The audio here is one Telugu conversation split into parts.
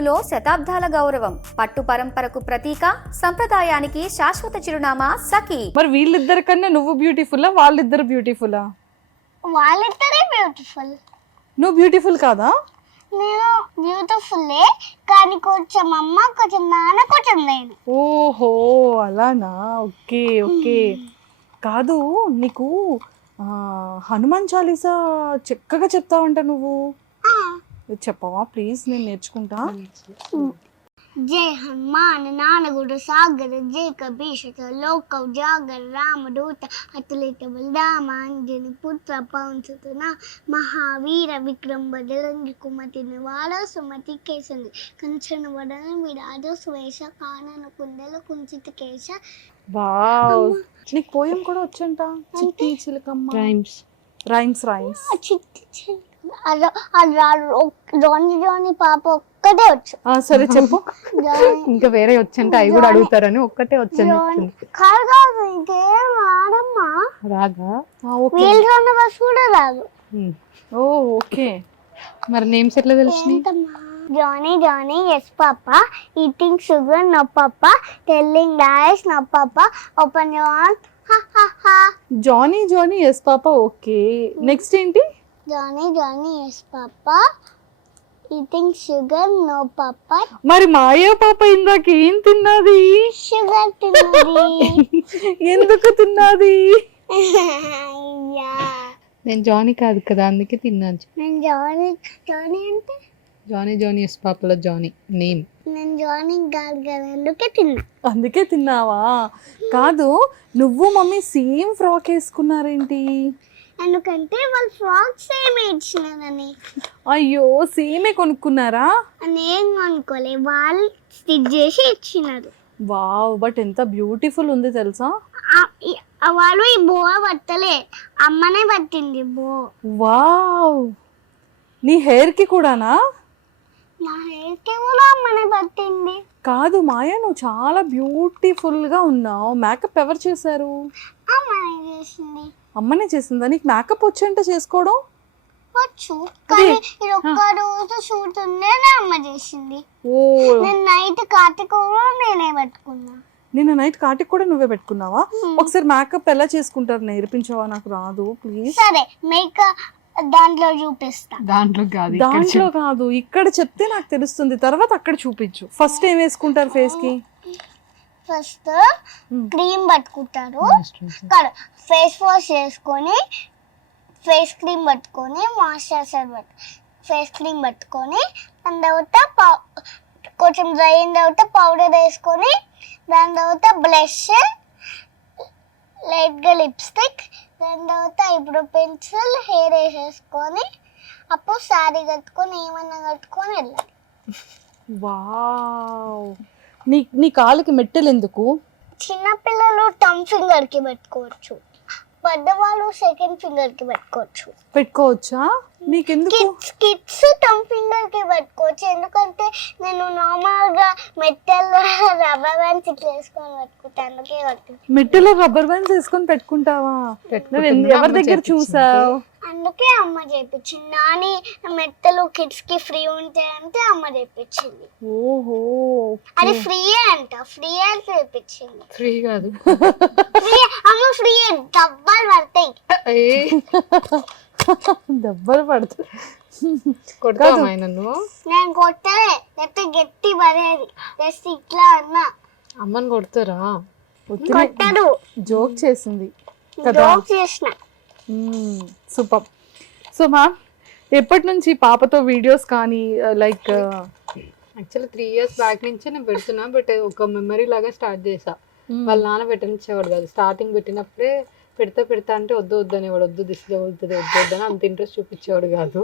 పట్టులో శతాబ్దాల గౌరవం, పట్టు పరంపరకు ప్రతీక, సంప్రదాయానికి శాశ్వత చిరునామా సఖీ. మరి వీళ్ళిద్దరి కన్నా నువ్వు బ్యూటిఫుల్లా, వాళ్ళిద్దరు బ్యూటిఫుల్లా? వాళ్ళిద్దరే బ్యూటిఫుల్. నువ్వు బ్యూటిఫుల్ కాదా? నేను బ్యూటిఫుల్లే, కానీ కొంచెం అమ్మ, కొంచెం నాన్న, కొంచెం నేను. ఓహో అలానా, ఓకే ఓకే. కాదు, నీకు హనుమాన్ చాలీసా చక్కగా చెప్తావంట నువ్వు. చెప్పవా ప్లీజ్, నేను నేర్చుకుంటా. జై హనుమాన్ నానగుడు సాగర, జై కబీష లోక జాగర, రామదూత అతులిత బలరామ, అంజని పుత్ర పవన్సుతన, మహావీర విక్రమ బదరంగి కుమతి నివాళ సుమతి కేసంది, కంచన వడన విరాజ స్వేష, కానన కుండల కుంచిత కేశ. వావ్, నీకు పోయం కూడా వచ్చంట. Chitti Chilakamma rhymes rhymes rhymes. Johnny Johnny papa ఒక్కటే వచ్చు. సరే చెప్పు. ఇంకా వేరే వచ్చంటే అవి కూడా అడుగుతారని ఒక్కటే వచ్చండి. కాదు కాదు, ఇంకేం రాదమ్మా. రాగా? వీళ్ళు ఉన్న బస్ కూడా రాదు. ఓ ఓకే. మరి నేమ్స్ ఎట్లా తెలిసి? Johnny Johnny yes papa, eating sugar no papa, telling lies no papa, open your Johnny Johnny yes papa. Okay, next ఏంటి? Johnny Johnny yes papa, eating sugar no papa. మరి మాయా పాప ఇందాక ఏం తిన్నది? షుగర్ తిన్నది. ఎందుకు తిన్నది? నేను జానీ కాదు కదా, అందుకే తిన్నాను. నేను జానీ జానీ అంటే జానీ జానీ ఎస్ పాపలో జానీ నేమ్. నేను జానీ కాదు కదా, అందుకే తిన్నా. అందుకే తిన్నావా? కాదు, నువ్వు మమ్మీ సేమ్ ఫ్రాక్ వేసుకున్నారేంటి? ఎందుకంటే వాళ్ళు ఫ్రాక్ సేమ్ ఇచ్చినారని. అయ్యో, సేమే కొనుక్కున్నారా? నేను కొనుక్కోలే, వాళ్ళు స్టిచ్ చేసి ఇచ్చినారు. వావ్, బట్ ఎంత బ్యూటిఫుల్ ఉంది తెలుసా? వాళ్ళు ఈ బో పట్టలే, అమ్మనే పట్టింది బో. వావ్, నీ హెయిర్ కి కూడానా? నా హెయిర్ కి కూడా అమ్మనే పట్టింది. కాదు మాయా, నువ్వు చాలా బ్యూటిఫుల్ గా ఉన్నావు. మేకప్ ఎవరు చేశారు? అమ్మనే చేసింది. అమ్మనే చేసిందా? నీకు మేకప్ వచ్చంట చేసుకోవడం? వచ్చు, కానీ ఇది ఒక్క రోజు షూట్ ఉండే అమ్మ చేసింది. ఓ, నేను నైట్ కార్తీక కూడా నేనే పెట్టుకున్నా. నిన్న నైట్ కాటికి కూడా నువ్వే పెట్టుకున్నావా? ఒకసారి మేకప్ ఎలా చేసుకుంటారు నేర్పించవా? నాకు రాదు ప్లీజ్. సరే, మేకప్ దాంట్లో చూపిస్తా. దాంట్లో కాదు, దాంట్లో కాదు, ఇక్కడ చెప్తే నాకు తెలుస్తుంది. తర్వాత అక్కడ చూపించు. ఫస్ట్ ఏం వేసుకుంటారు ఫేస్ కి? ఫస్ట్ క్రీమ్ పట్టుకుంటారు, ఫేస్ వాష్ చేసుకొని, ఫేస్ క్రీమ్ పట్టుకొని, మాయిశ్చరైజర్ ఫేస్ క్రీమ్ పట్టుకొని, దాని తర్వాత కొంచెం డ్రై అయిన తర్వాత పౌడర్ వేసుకొని, దాని తర్వాత బ్లష్, లైట్గా లిప్స్టిక్, దాని తర్వాత ఐబ్రో పెన్సిల్, హెయిర్ వేసేసుకొని, అప్పుడు శారీ కట్టుకొని ఏమన్నా కట్టుకొని వెళ్ళాలి. వావ్, నీ కాళ్ళకి మెట్టెలు ఎందుకు? చిన్నపిల్లలు టమ్ ఫింగర్ కి పెట్టుకోవచ్చు, పెద్దవాళ్ళు సెకండ్ ఫింగర్ కి పెట్టుకోవచ్చా? నీకెందుకు? కిడ్స్ టమ్ ఫింగర్ కి పెట్టుకోవచ్చు, ఎందుకంటే నేను నార్మల్ గా మెట్టెల్లో రబ్బర్ బ్యాండ్స్ ఇట్లా వేసుకొని పెట్టుకుంటాను, అందుకే కట్టుకుంటాను. మెట్టెలో రబ్బర్ బ్యాండ్స్ వేసుకొని పెట్టుకుంటావా? ఎవరి దగ్గర చూసావు? అందుకే అమ్మ చేపించింది. నాని మెట్టలు కిడ్స్ కి ఫ్రీ ఉంటాయంటే అమ్మ చేపించింది. ఓహో, అది ఫ్రీ అంట, ఫ్రీ అని చేపించింది. ఫ్రీ కాదు, అమ్మ ఫ్రీ, డబ్బాలు పడతాయి. దెబ్బలు పడతాయి. కొడతావా నన్ను? నేను కొట్టలే, లేకపోతే గట్టి పడేది, జస్ట్ ఇట్లా అన్నా. అమ్మని కొడతారా? కొట్టడు, జోక్ చేసింది కదా. జోక్ చేసిన. సూపర్. సో మ్యామ్, ఎప్పటి నుంచి పాపతో వీడియోస్ కానీ లైక్? యాక్చువల్లీ 3 years బ్యాక్ నుంచే నేను పెడుతున్నా, బట్ ఒక మెమరీ లాగా స్టార్ట్ చేసా. వాళ్ళ నాన్న పెట్టనిచ్చేవాడు కాదు. స్టార్టింగ్ పెట్టినప్పుడే పెడతా అంటే వద్దు అనేవాడు. వద్దు దిష్టి తగులుతుంది, వద్దని అంత ఇంట్రెస్ట్ చూపించేవాడు కాదు.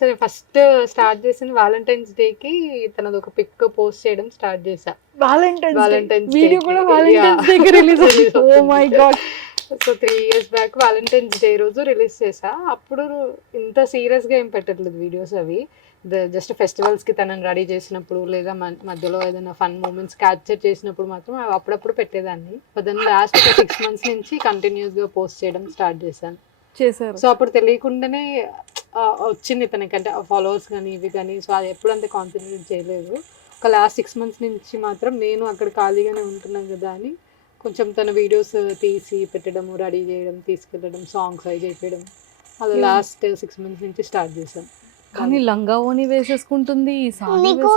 సరే, ఫస్ట్ స్టార్ట్ చేసింది వ్యాలంటైన్స్ డేకి తనది ఒక పిక్ పోస్ట్ చేయడం స్టార్ట్ చేసా. వ్యాలంటైన్స్ వీడియో కూడా వ్యాలంటైన్స్ డే కి రిలీజ్ అయ్యింది. Oh my god. So 3 years back Valentine's day రోజు రిలీజ్ చేసా. అప్పుడు ఇంత సీరియస్గా ఏం పెట్టట్లేదు వీడియోస్. అవి జస్ట్ ఫెస్టివల్స్కి తనని రెడీ చేసినప్పుడు, లేదా మధ్యలో ఏదైనా ఫన్ మూమెంట్స్ క్యాప్చర్ చేసినప్పుడు మాత్రం అవి అప్పుడప్పుడు పెట్టేదాన్ని. దాన్ని లాస్ట్ ఒక 6 months నుంచి కంటిన్యూస్గా పోస్ట్ చేయడం స్టార్ట్ చేశాను. చేశారు. సో అప్పుడు తెలియకుండానే వచ్చింది తనకంటే ఫాలోవర్స్ కానీ ఇవి కానీ. సో అది ఎప్పుడు అంత కాన్సన్ట్రేట్ చేయలేదు. ఒక లాస్ట్ 6 months నుంచి మాత్రం నేను అక్కడ ఖాళీగానే ఉంటున్నాను కదా అని కొంచెం తన వీడియోస్ తీసి పెట్టడం, రెడీ చేయడం, తీసుకెళ్ళడం, సాంగ్స్ అవి చేయడం, అది లాస్ట్ 6 months నుంచి స్టార్ట్ చేశాను. కానీ లంగా ఓని వేసేసుకుంటుంది, నీకు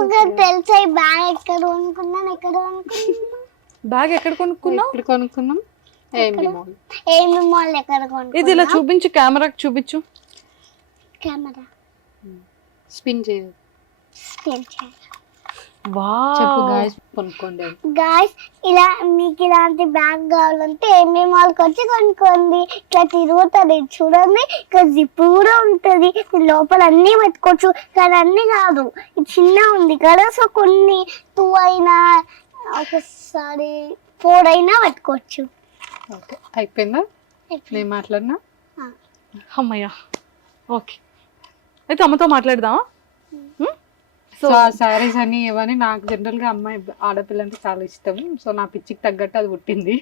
తెలుసా ఈ బ్యాగ్ ఎక్కడ కొనుక్కున్నాను? బ్యాగ్ ఎక్కడ కొనుక్కున్నావు? ఎక్కడ కొనుక్కున్నాం? ఏమి మాల్ ఎక్కడ కొనుక్కున్నా? ఇది ఇలా చూపించు, కెమెరాకి చూపించు. కెమెరా స్పిన్ చేయదు. చెప్పు గాయ్స్, కొనుక్కోండి గాయ్స్. ఇలా మీకు ఇలాంటి బ్యాగ్ కావాలంటే ఏమి మాల్కి వచ్చి కొనుక్కోండి. ఇట్లా తిరుగుతుంది చూడండి, ఇక్కడ జిప్ కూడా ఉంటుంది, లోపల అన్నీ పెట్టుకోవచ్చు. కానీ అన్నీ కాదు, ఇది చిన్న ఉంది కదా, సో కొన్ని 2 అయినా ఒకసారి 4 అయినా పెట్టుకోవచ్చు. ఓకే, అయిపోయిందా? నేను మాట్లాడినా? అమ్మయ్యా, ఓకే. అయితే అమ్మతో మాట్లాడదామా? సో ఆ శారీస్ అన్ని ఇవన్నీ నాకు జనరల్గా అమ్మాయి ఆడపిల్ల అంటే చాలా ఇష్టం. సో నా పిచ్చికి తగ్గట్టు అది పుట్టింది.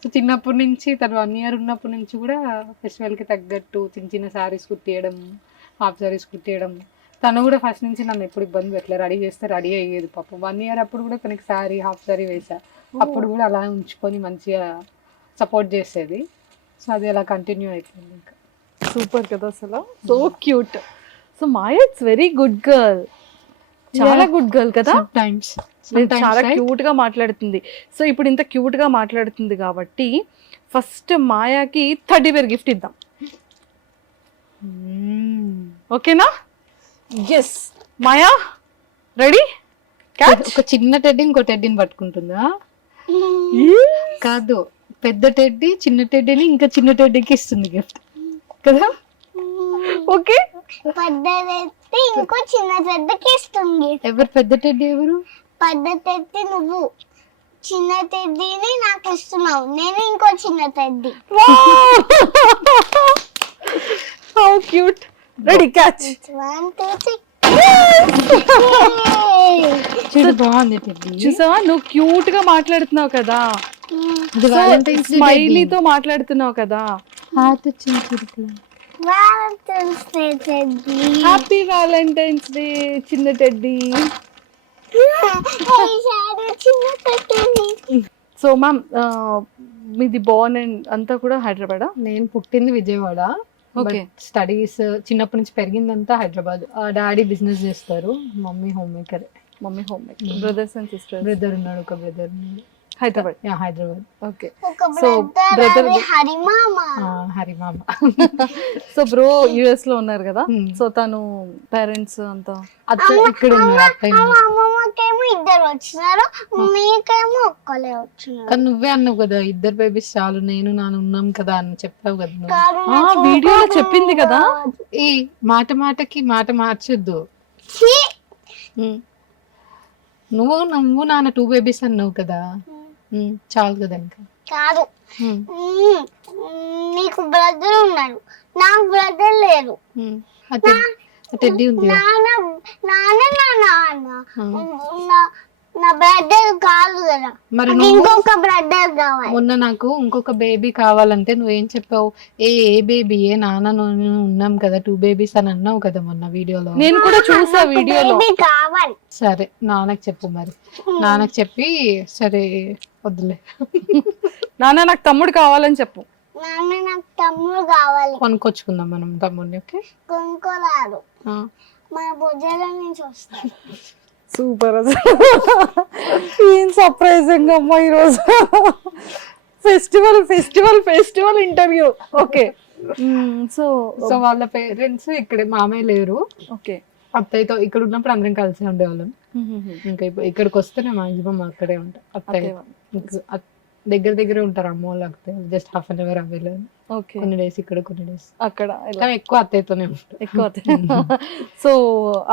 సో చిన్నప్పటి నుంచి తను 1 year ఉన్నప్పటి నుంచి కూడా ఫెస్టివల్కి తగ్గట్టు చిన్న చిన్న శారీస్ కుట్టియడం, హాఫ్ శారీస్ కుట్టియడం. తను కూడా ఫస్ట్ నుంచి నన్ను ఎప్పుడు ఇబ్బంది పెట్టలేదు, రెడీ చేస్తే రెడీ అయ్యేది. పాపం 1 year అప్పుడు కూడా తనకి శారీ, హాఫ్ శారీ వేసా. అప్పుడు కూడా అలా ఉంచుకొని మంచిగా సపోర్ట్ చేసేది. సో అది అలా కంటిన్యూ అయిపోయింది. ఇంకా సూపర్ కదా అసలు, so cute. So Maya it's very good girl, చాలా గుడ్ గర్ల్ కదా. చాలా క్యూట్ గా మాట్లాడుతుంది. సో ఇప్పుడు ఇంత క్యూట్ గా మాట్లాడుతుంది కాబట్టి ఫస్ట్ మాయాకి 30 వేర్ గిఫ్ట్ ఇద్దాం, ఓకేనా? ఎస్ మాయా, రెడీ? ఒక చిన్న టెడ్డీ ఇంకో టెడ్డీని పట్టుకుంటుందా? కాదు, పెద్ద టెడ్డీ చిన్న టెడ్డీని ఇంకా చిన్న టెడ్డీకి ఇస్తుంది గిఫ్ట్ కదా. ఓకే, పెద్దదెత్తి ఇంకో చిన్న టెడ్డీకి ఇస్తుంది. ఎవరు పెద్ద టెడ్డీ? ఎవరు? పెద్దదెత్తి నువ్వు, చిన్న టెడ్డీని నాకు ఇస్తున్నావు, నేను ఇంకో చిన్న teddy. How cute. Ready, catch. 1 2 3. చూడు, బాగుంది టెడ్డీ. చూసావా, నువ్వు క్యూట్ గా మాట్లాడుతున్నావు కదా, స్మైలీతో మాట్లాడుతున్నావు కదా. హ్యాపీ వ్యాలంటైన్స్ డే చిన్న టెడ్డీ. సో మ్యామ్, మీది బోర్న్ అండ్ అంతా కూడా హైదరాబాద్? నేను పుట్టింది విజయవాడ. ఓకే. స్టడీస్ చిన్నప్పటి నుంచి పెరిగిందంతా హైదరాబాద్. డాడీ బిజినెస్ చేస్తారు, mummy home maker. Mummy home maker. Brothers and sisters? Brother ఉన్నాడు, ఒక బ్రదర్ ఉన్నాడు. Hyderabad. Hyderabad. Okay. So brother హరిమామ. హరిమామ. సో బ్రో యుఎస్ లో ఉన్నారు కదా, సో తను పేరెంట్స్ అంతా ఇక్కడ ఉన్నారు. అమ్మమ్మకేమో 2 వచ్చినారు, మీకేమో ఒక్కలే వచ్చినారు. కానీ నువ్వే అన్నావు కదా 2 బేబీస్ చాలు, నేను నాన్న ఉన్నాం కదా అని చెప్పావు కదా నువ్వు. వీడియోలో చెప్పింది కదా. ఈ మాట మాటకి మాట మార్చొద్దు. నువ్వు నాన్న 2 బేబీస్ అన్నావు కదా, చాలు కదా. ఇంకా కాదు, నీకు బ్రదర్ ఉన్నాడు, నాకు బ్రదర్ లేరు. టెడ్డీ ఉంది. నా బ్రదర్ కాదు కదా, మరి ఇంకొక బ్రదర్ కావాలి. మొన్న నాకు ఇంకొక బేబీ కావాలంటే నువ్వేం చెప్పావు? ఏ బేబీ? నాన్న నేను ఉన్నాం కదా 2 బేబీస్ అని అన్నావు కదా మొన్న వీడియోలో. నేను కూడా చూసా వీడియోలో. కావాలి. సరే నాన్నకి చెప్పు మరి. నాన్నకి చెప్పి సరే వద్దులే, నాన్న నాకు తమ్ముడు కావాలని చెప్పు. నాన్న నాకు తమ్ముడు కావాలి. కొనుక్కొచ్చుకుందాం మనం తమ్ముడిని. ఓకే, కొనుక్కోరాదు, మన భుజాల నుంచి వస్తాడు. సూపర్. ఏం సర్ప్రైజింగ్ అమ్మా ఈరోజు. Festival interview. ఓకే. సో వాళ్ళ పేరెంట్స్ ఇక్కడ, మామయ్య లేరు. ఓకే. అత్తయ్యతో ఇక్కడ ఉన్నప్పుడు అందరం కలిసి ఉండేవాళ్ళం. ఇంకా ఇక్కడికి వస్తే నేను మాక్సిమం అక్కడే ఉంటా. అత్తయ్య దగ్గర ఉంటారు అమ్మ వాళ్ళు. అత్తయ్య జస్ట్ 1/2 an hour అవ్వలేదు. కొన్ని డేస్ ఇక్కడ, కొన్ని డేస్ అక్కడ. ఎక్కువ అత్తయ్యతోనే ఉంటారు. ఎక్కువ అత్తయ్య. సో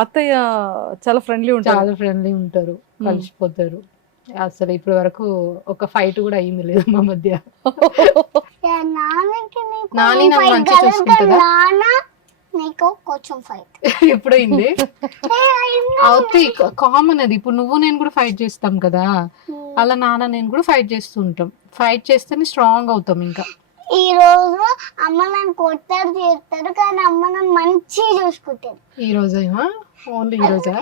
అత్తయ్య చాలా ఫ్రెండ్లీ ఉంటారు, కలిసిపోతారు. అసలు ఇప్పటి వరకు ఒక ఫైట్ కూడా అయింది లేదు మా మధ్య. నాని నాకు మంచిగా చూసుకుంటుందా? నీకు కొంచెం ఫైట్ ఎప్పుడు అయింది? అవుతాయి, కామన్ అది. ఇప్పుడు నువ్వు నేను కూడా ఫైట్ చేస్తాం కదా, అలా నాన్న నేను కూడా ఫైట్ చేస్తూ ఉంటాం. ఫైట్ చేస్తేనే స్ట్రాంగ్ అవుతాం. ఇంకా ఈ రోజు అమ్మ నన్ను కొట్టారు చేస్తారు కానీ అమ్మ నన్ను మంచిగా చూసుకుంటారు. ఈ రోజేమా ఓన్లీ ఈ రోజా?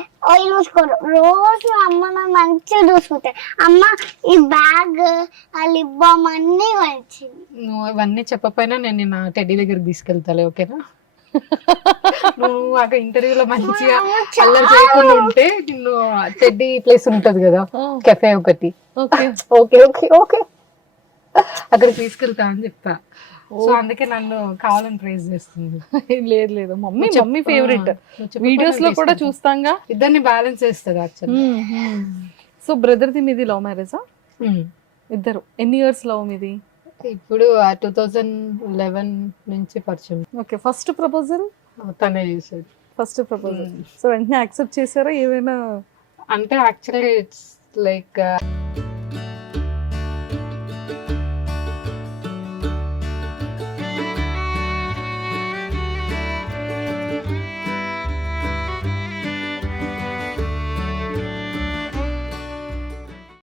ఈ రోజు కూడా రోజు అమ్మ నన్ను మంచిగా చూసుకుంటారు. అమ్మ ఈ బ్యాగ్ ఆ లిప్ బామ్ అన్ని వచ్చింది. నువ్వు ఇవన్నీ చెప్పపోయినా నేను నా టెడ్డీ దగ్గరికి తీసుకెళ్తాలే, ఓకేనా? నువ్వు అక్కడ ఇంటర్వ్యూలో మంచిగా అల్లరి చేయకుండా ఉంటే నిన్ను టెడ్డీ ప్లేస్ ఉంటది కదా, కెఫే ఒకటి, ఓకే ఓకే ఓకే ఓకే అక్కడికి తీసుకెళ్తా అని చెప్తా. సో అందుకే నన్ను కావాలని ప్రైజ్ చేస్తుంది. లేదు లేదు, మమ్మీ ఫేవరెట్. వీడియోస్ లో కూడా చూస్తాంగా. ఇద్దరిని బ్యాలెన్స్ చేస్తుంది యాక్చువల్లీ. సో బ్రదర్ది మీది లవ్ మ్యారేజా? ఇద్దరు. ఎన్ని ఇయర్స్ లవ్ మీది? ఇప్పుడు 2011 నుంచి పరిచయం. ఓకే. ఫస్ట్ ప్రపోజల్ తనే చేసేది. First proposal. సో వెంటనే యాక్సెప్ట్ చేశారా ఏమైనా? అంటే యాక్చువల్లీ ఇట్స్ లైక్